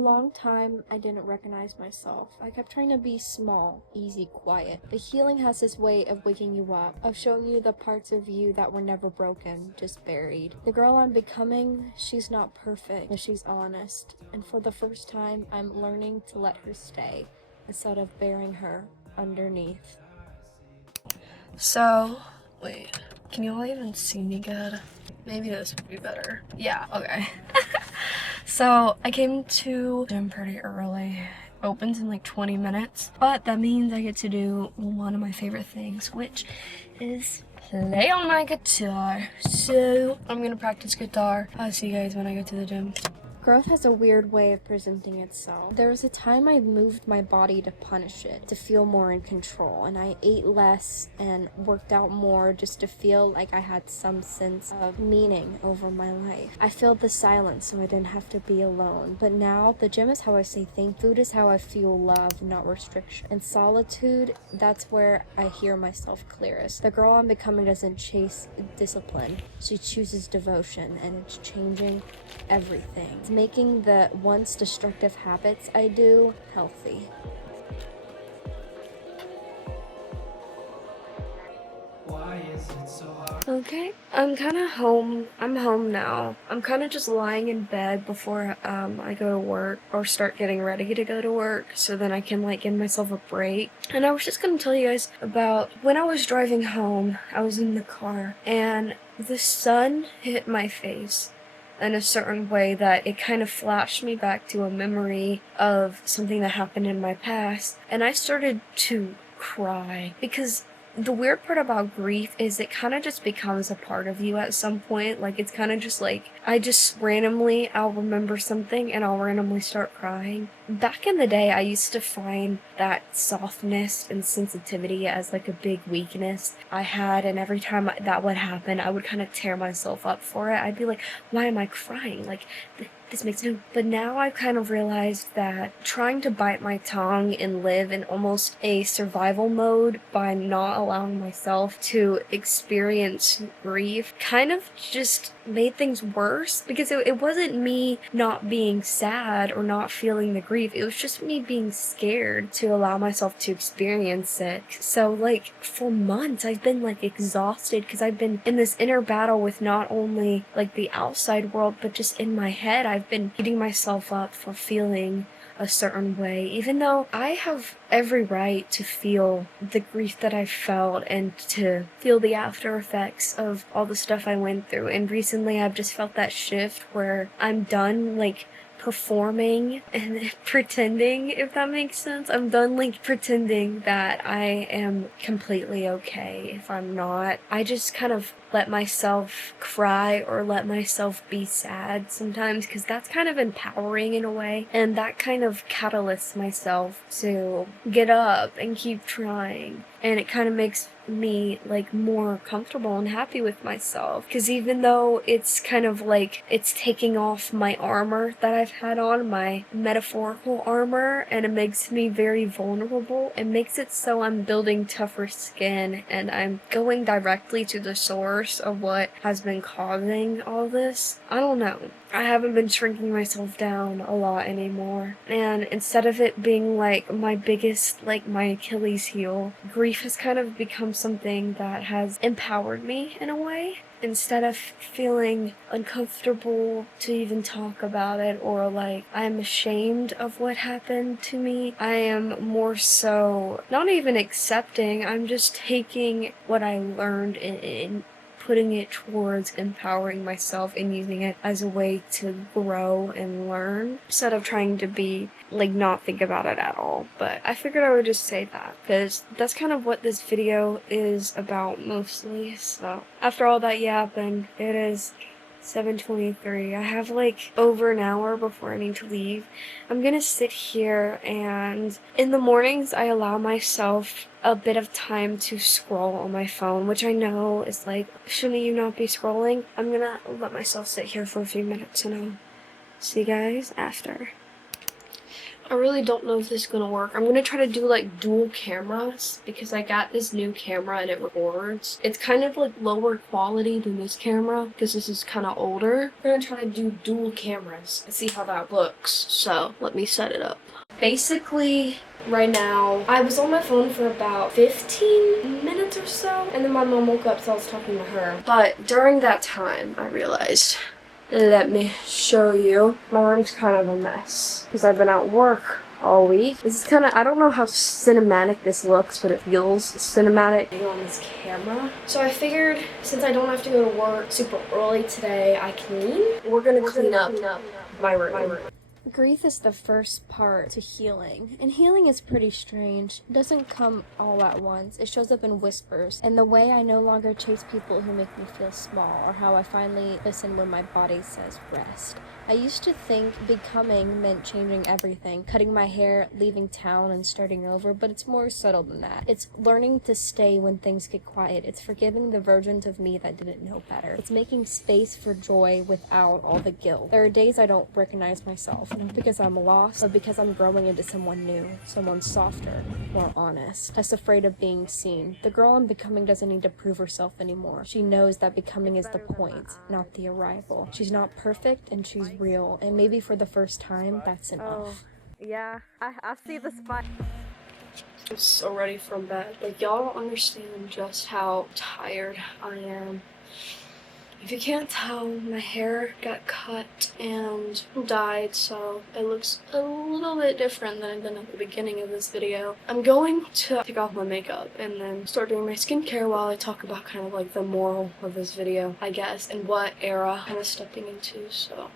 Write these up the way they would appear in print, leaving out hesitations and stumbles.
long time, I didn't recognize myself. I kept trying to be small, easy, quiet. But healing has this way of waking you up, of showing you the parts of you that were never broken, just buried. The girl I'm becoming, she's not perfect, but she's honest. And for the first time, I'm learning to let her stay, instead of burying her underneath. So, wait, can you all even see me good? Maybe this would be better. Yeah, okay. So, I came to gym pretty early. Opens in like 20 minutes, but that means I get to do one of my favorite things, which is play on my guitar. So, I'm gonna practice guitar. I'll see you guys when I go to the gym. Growth has a weird way of presenting itself. There was a time I moved my body to punish it, to feel more in control, and I ate less and worked out more just to feel like I had some sense of meaning over my life. I filled the silence so I didn't have to be alone. But now, the gym is how I say thank you. Food is how I feel love, not restriction. And solitude, that's where I hear myself clearest. The girl I'm becoming doesn't chase discipline. She chooses devotion, and it's changing everything. It's making the once destructive habits I do healthy. Okay, I'm kind of home. I'm home now. I'm kind of just lying in bed before I go to work or start getting ready to go to work, so then I can like give myself a break. And I was just gonna tell you guys about when I was driving home. I was in the car and the sun hit my face in a certain way that it kind of flashed me back to a memory of something that happened in my past, and I started to cry because the weird part about grief is it kind of just becomes a part of you at some point. Like, it's kind of just like, I'll remember something and I'll randomly start crying. Back in the day, I used to find that softness and sensitivity as like a big weakness I had, and every time that would happen, I would kind of tear myself up for it. I'd be like, why am I crying? Like, this makes no... But now I've kind of realized that trying to bite my tongue and live in almost a survival mode by not allowing myself to experience grief kind of just made things worse, because it wasn't me not being sad or not feeling the grief, it was just me being scared to allow myself to experience it. So like for months I've been like exhausted because I've been in this inner battle with not only like the outside world, but just in my head I've been beating myself up for feeling a certain way, even though I have every right to feel the grief that I felt and to feel the after effects of all the stuff I went through. And recently I've just felt that shift where I'm done like performing and pretending, if that makes sense. I'm done like pretending that I am completely okay if I'm not. I just kind of let myself cry or let myself be sad sometimes, because that's kind of empowering in a way, and that kind of catalysts myself to get up and keep trying, and it kind of makes me like more comfortable and happy with myself, because even though it's kind of like it's taking off my armor that I've had on, my metaphorical armor, and it makes me very vulnerable, it makes it so I'm building tougher skin and I'm going directly to the source of what has been causing all this. I don't know. I haven't been shrinking myself down a lot anymore, and instead of it being like my biggest, like my Achilles heel, grief has kind of become something that has empowered me in a way. Instead of feeling uncomfortable to even talk about it, or like I'm ashamed of what happened to me, I am more so not even accepting, I'm just taking what I learned in putting it towards empowering myself and using it as a way to grow and learn, instead of trying to be like not think about it at all. But I figured I would just say that because that's kind of what this video is about mostly. So after all that yapping, it is 7:23. I have like over an hour before I need to leave. I'm gonna sit here, and in the mornings I allow myself a bit of time to scroll on my phone, which I know is like, shouldn't you not be scrolling? I'm gonna let myself sit here for a few minutes and I'll see you guys after. I really don't know if this is gonna work. I'm gonna try to do like dual cameras because I got this new camera and it records. It's kind of like lower quality than this camera because this is kind of older. I'm gonna try to do dual cameras and see how that looks. So let me set it up. Basically, right now, I was on my phone for about 15 minutes or so, and then my mom woke up, so I was talking to her. But during that time, I realized, let me show you. My room's kind of a mess because I've been at work all week. This is kind of, I don't know how cinematic this looks, but it feels cinematic on this camera. So I figured, since I don't have to go to work super early today, I can, we're gonna clean up my room. Grief is the first part to healing, and healing is pretty strange. It doesn't come all at once. It shows up in whispers, and the way I no longer chase people who make me feel small, or how I finally listen when my body says rest. I used to think becoming meant changing everything, cutting my hair, leaving town, and starting over, but it's more subtle than that. It's learning to stay when things get quiet. It's forgiving the versions of me that didn't know better. It's making space for joy without all the guilt. There are days I don't recognize myself, not because I'm lost, but because I'm growing into someone new, someone softer, more honest, less afraid of being seen. The girl I'm becoming doesn't need to prove herself anymore. She knows that becoming is the point, not the arrival. She's not perfect, and she's real, and maybe for the first time, that's enough. Yeah, I see the spot. I'm so ready for bed. Like, y'all don't understand just how tired I am. If you can't tell, my hair got cut and dyed, so it looks a little bit different than it did at the beginning of this video. I'm going to take off my makeup and then start doing my skincare while I talk about kind of like the moral of this video, I guess, and what era I'm stepping into, so.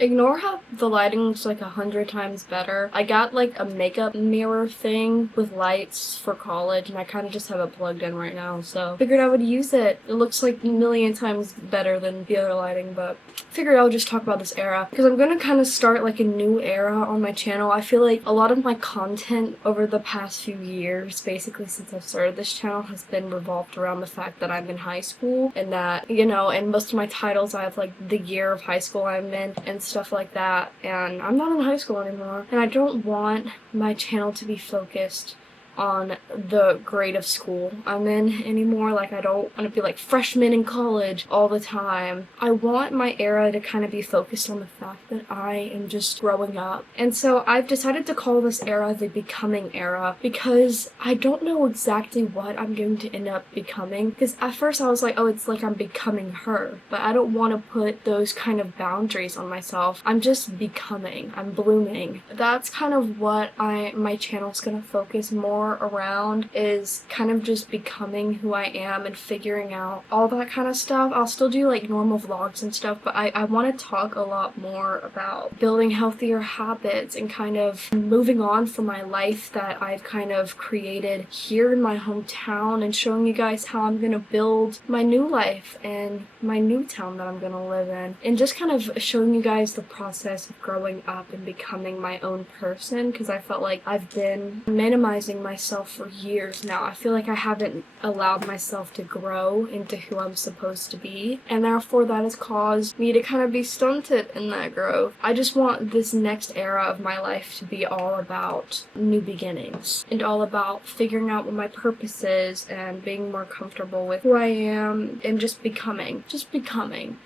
Ignore how the lighting looks like 100 times better. I got like a makeup mirror thing with lights for college, and I kind of just have it plugged in right now, so figured I would use it. It looks like a million times better than the other lighting, but figured I'll just talk about this era because I'm gonna kind of start like a new era on my channel. I feel like a lot of my content over the past few years, basically since I've started this channel, has been revolved around the fact that I'm in high school, and that, you know, in most of my titles I have like the year of high school I'm in and stuff like that, and I'm not in high school anymore, and I don't want my channel to be focused on the grade of school I'm in anymore. Like, I don't want to be like freshman in college all the time. I want my era to kind of be focused on the fact that I am just growing up. And so I've decided to call this era the becoming era because I don't know exactly what I'm going to end up becoming. Because at first I was like, oh, it's like I'm becoming her, but I don't want to put those kind of boundaries on myself. I'm just becoming. I'm blooming. That's kind of what my channel's gonna focus more around, is kind of just becoming who I am and figuring out all that kind of stuff. I'll still do like normal vlogs and stuff, but I want to talk a lot more about building healthier habits and kind of moving on from my life that I've kind of created here in my hometown, and showing you guys how I'm gonna build my new life and my new town that I'm gonna live in, and just kind of showing you guys the process of growing up and becoming my own person, because I felt like I've been minimizing myself for years now. I feel like I haven't allowed myself to grow into who I'm supposed to be, and therefore that has caused me to kind of be stunted in that growth. I just want this next era of my life to be all about new beginnings and all about figuring out what my purpose is and being more comfortable with who I am and just becoming.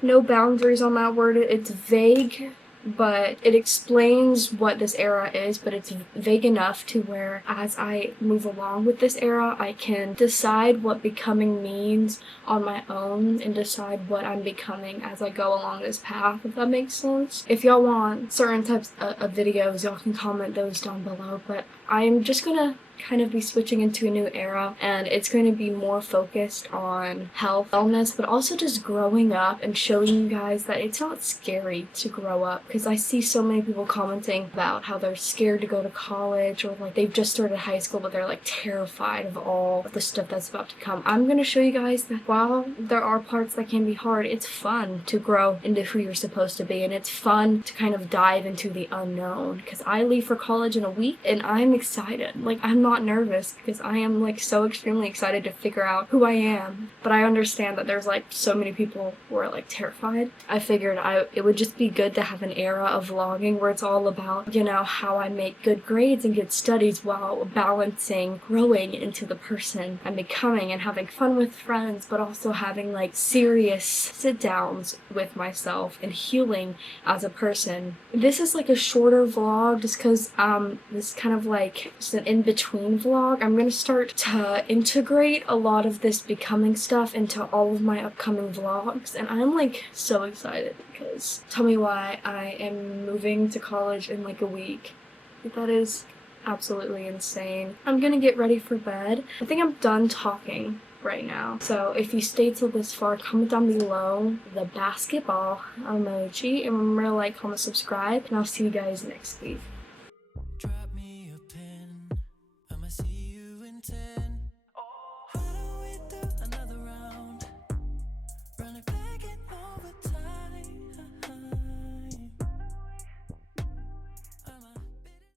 No boundaries on that word. It's vague, but it explains what this era is, but it's vague enough to where as I move along with this era, I can decide what becoming means on my own and decide what I'm becoming as I go along this path, if that makes sense. If y'all want certain types of videos, y'all can comment those down below, but I'm just gonna kind of be switching into a new era, and it's going to be more focused on health, wellness, but also just growing up and showing you guys that it's not scary to grow up, because I see so many people commenting about how they're scared to go to college, or like they've just started high school but they're like terrified of all the stuff that's about to come. I'm going to show you guys that while there are parts that can be hard, it's fun to grow into who you're supposed to be, and it's fun to kind of dive into the unknown, because I leave for college in a week and I'm excited. Like, I'm I'm not nervous because I am like so extremely excited to figure out who I am. But I understand that there's like so many people who are like terrified. I figured it would just be good to have an era of vlogging where it's all about, you know, how I make good grades and good studies while balancing growing into the person I'm becoming and having fun with friends, but also having like serious sit downs with myself and healing as a person. This is like a shorter vlog just because this is kind of like just an in-between vlog. I'm gonna start to integrate a lot of this becoming stuff into all of my upcoming vlogs, and I'm like so excited because tell me why I am moving to college in like a week. That is absolutely insane. I'm gonna get ready for bed. I think I'm done talking right now. So if you stayed till this far, comment down below the basketball emoji, and remember to like, comment, subscribe, and I'll see you guys next week.